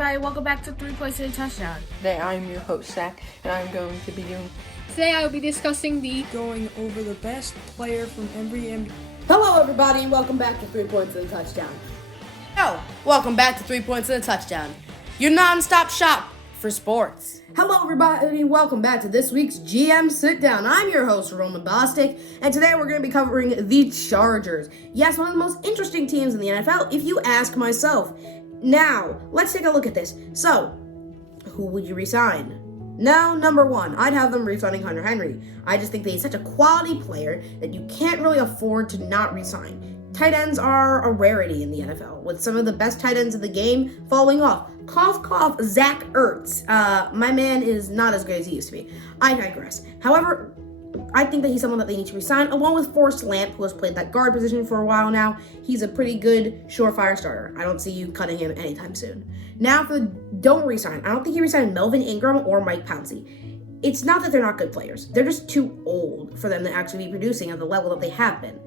everybody. Welcome back to 3 Points and a Touchdown. Today I'm your host, Zach, and I'm going to be doing... Today I will be discussing going over the best player from every NBA. Hello, everybody. Welcome back to 3 Points and a Touchdown. Welcome back to 3 Points and a Touchdown, your non-stop shop for sports. Hello, everybody. Welcome back to this week's GM Sitdown. I'm your host, Roman Bostic, and today we're going to be covering the Chargers. Yes, one of the most interesting teams in the NFL, if you ask myself. Now, let's take a look at this. So, who would you resign? Now, number one, I'd have them re-signing Hunter Henry. I just think that he's such a quality player that you can't really afford to not re-sign. Tight ends are a rarity in the NFL, with some of the best tight ends in the game falling off. Cough, cough, Zach Ertz. My man is not as good as he used to be. I digress. However, I think that he's someone that they need to resign, along with Forrest Lamp, who has played that guard position for a while now. He's a pretty good, surefire starter. I don't see you cutting him anytime soon. Now for the don't resign. I don't think you resign Melvin Ingram or Mike Pouncey. It's not that they're not good players. They're just too old for them to actually be producing at the level that they have been.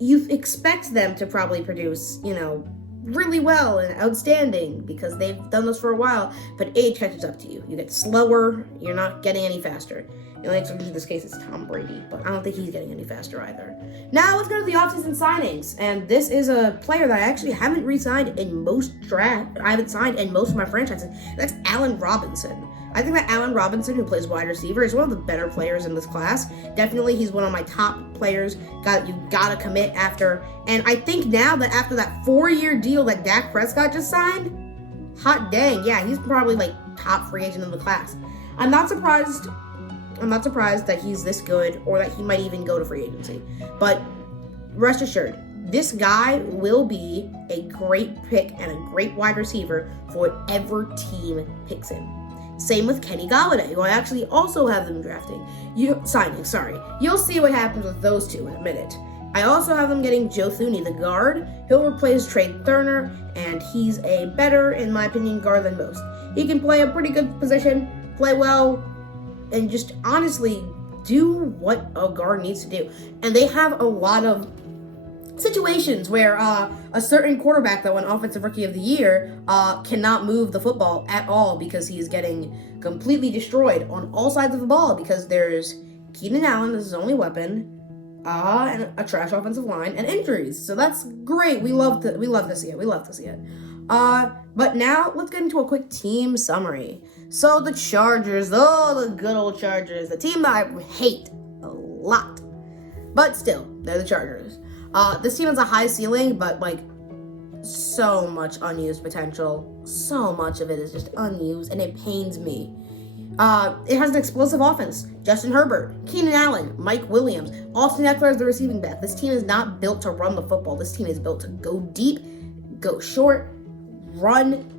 You expect them to probably produce, really well and outstanding because they've done this for a while, but age catches up to you. You get slower, you're not getting any faster. The only exception in this case is Tom Brady, but I don't think he's getting any faster either. Now let's go to the offseason signings, and this is a player that I actually haven't re-signed in most drafts. I haven't signed in most of my franchises. That's Allen Robinson. I think that Allen Robinson, who plays wide receiver, is one of the better players in this class. Definitely, he's one of my top players. You gotta commit after. And I think now that after that 4-year deal that Dak Prescott just signed, hot dang, yeah, he's probably like top free agent in the class. I'm not surprised that he's this good or that he might even go to free agency. But rest assured, this guy will be a great pick and a great wide receiver for whatever team picks him. Same with Kenny Golladay, who I actually also have them signing. You'll see what happens with those two in a minute. I also have them getting Joe Thuney, the guard. He'll replace Trey Turner, and he's a better, in my opinion, guard than most. He can play a pretty good position, play well, and just honestly do what a guard needs to do. And they have a lot of situations where a certain quarterback that won Offensive Rookie of the Year cannot move the football at all because he is getting completely destroyed on all sides of the ball because there's Keenan Allen, this is his only weapon, and a trash offensive line, and injuries. So that's great. We love to see it. But now let's get into a quick team summary. So the Chargers, the good old Chargers, the team that I hate a lot, but still, they're the Chargers. This team has a high ceiling, but so much unused potential. So much of it is just unused, and it pains me. It has an explosive offense. Justin Herbert, Keenan Allen, Mike Williams, Austin Eckler as the receiving back. This team is not built to run the football. This team is built to go deep, go short, run.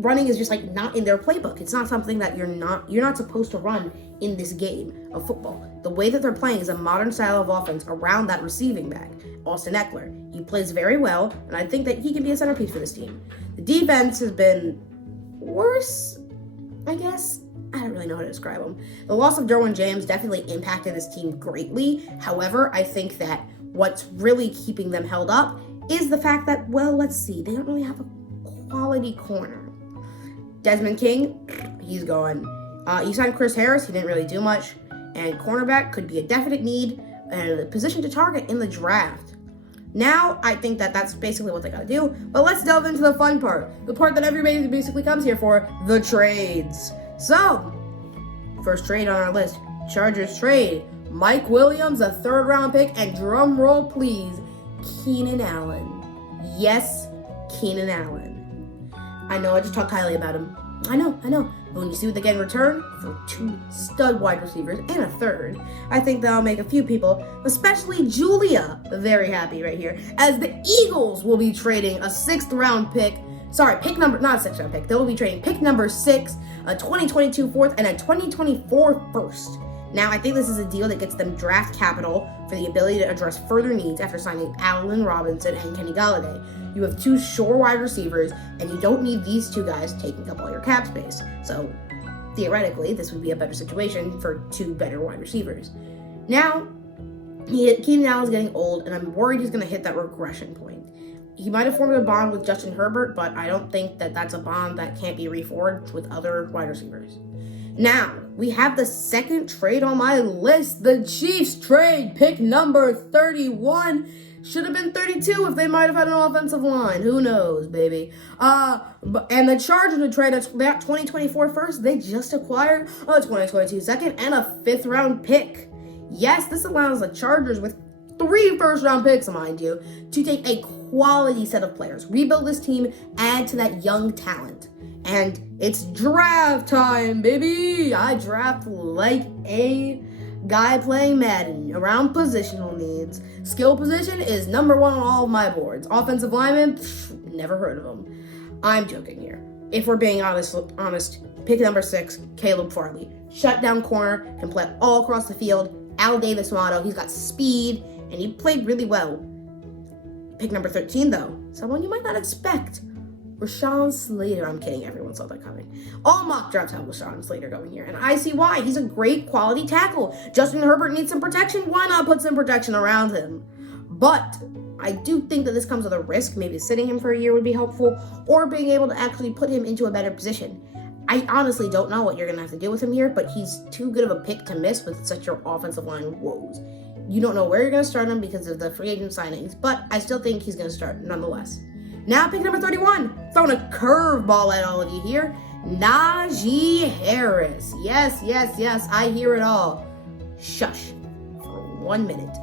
Running is just not in their playbook. It's not something that you're not supposed to run in this game of football. The way that they're playing is a modern style of offense around that receiving back, Austin Eckler. He plays very well, and I think that he can be a centerpiece for this team. The defense has been worse, I guess. I don't really know how to describe them. The loss of Derwin James definitely impacted this team greatly. However, I think that what's really keeping them held up is the fact that, they don't really have a quality corner. Desmond King, he's gone. You signed Chris Harris, he didn't really do much. And cornerback could be a definite need and a position to target in the draft. Now, I think that that's basically what they got to do. But let's delve into the fun part. The part that everybody basically comes here for, the trades. So, first trade on our list, Chargers trade. Mike Williams, a 3rd-round pick, and drum roll please, Keenan Allen. Yes, Keenan Allen. I know I just talked highly about him. I know. But when you see what they get in return for 2 stud wide receivers and a 3rd, I think that'll make a few people, especially Julia, very happy right here, as the Eagles will be trading a 6th-round pick. Not a 6th-round pick. They will be trading pick number 6, a 2022 4th, and a 2024 1st. Now, I think this is a deal that gets them draft capital for the ability to address further needs after signing Allen Robinson and Kenny Golladay. You have 2 sure wide receivers, and you don't need these 2 guys taking up all your cap space. So, theoretically, this would be a better situation for 2 better wide receivers. Now, Keenan Allen's getting old, and I'm worried he's going to hit that regression point. He might have formed a bond with Justin Herbert, but I don't think that that's a bond that can't be reforged with other wide receivers. Now, we have the second trade on my list. The Chiefs trade pick number 31. Should have been 32 if they might have had an offensive line. Who knows, baby? And the Chargers would trade that 2024 first. They just acquired a 2022 second and a 5th round pick. Yes, this allows the Chargers, with 3 first-round picks, mind you, to take a quality set of players, rebuild this team, add to that young talent. And it's draft time, baby! I draft like a guy playing Madden around positional needs. Skill position is number 1 on all of my boards. Offensive lineman, never heard of him. I'm joking here. If we're being honest, pick number 6, Caleb Farley. Shutdown corner, can play all across the field. Al Davis motto, he's got speed, and he played really well. Pick number 13, though, someone you might not expect. Rashawn Slater. I'm kidding, everyone saw that coming. All mock drafts have Rashawn Slater going here, and I see why. He's a great quality tackle. Justin Herbert needs some protection. Why not put some protection around him? But I do think that this comes with a risk. Maybe sitting him for a year would be helpful, or being able to actually put him into a better position. I honestly don't know what you're going to have to do with him here, but he's too good of a pick to miss with such your offensive line woes. You don't know where you're going to start him because of the free agent signings, but I still think he's going to start nonetheless. Now pick number 31. Throwing a curveball at all of you here. Najee Harris. Yes, I hear it all. Shush for 1 minute.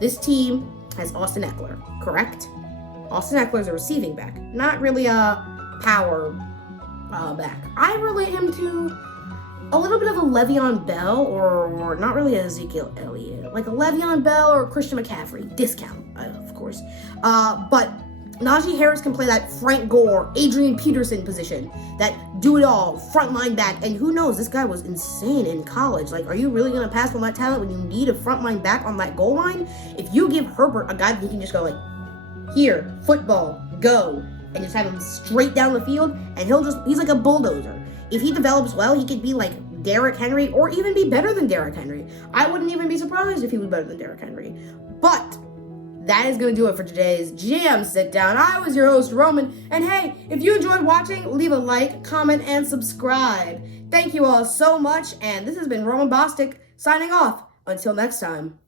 This team has Austin Eckler, correct? Austin Eckler is a receiving back, not really a power back. I relate him to a little bit of a Le'Veon Bell, or not really a Ezekiel Elliott, like a Le'Veon Bell or Christian McCaffrey. Discount, of course. But Najee Harris can play that Frank Gore, Adrian Peterson position, that do-it-all, frontline back, and who knows, this guy was insane in college. Like, are you really going to pass on that talent when you need a frontline back on that goal line? If you give Herbert a guy that he can just go like, here, football, go, and just have him straight down the field, and he's like a bulldozer. If he develops well, he could be like Derrick Henry, or even be better than Derrick Henry. I wouldn't even be surprised if he was better than Derrick Henry. But that is going to do it for today's GM Sit Down. I was your host, Roman. And hey, if you enjoyed watching, leave a like, comment, and subscribe. Thank you all so much. And this has been Roman Bostic signing off. Until next time.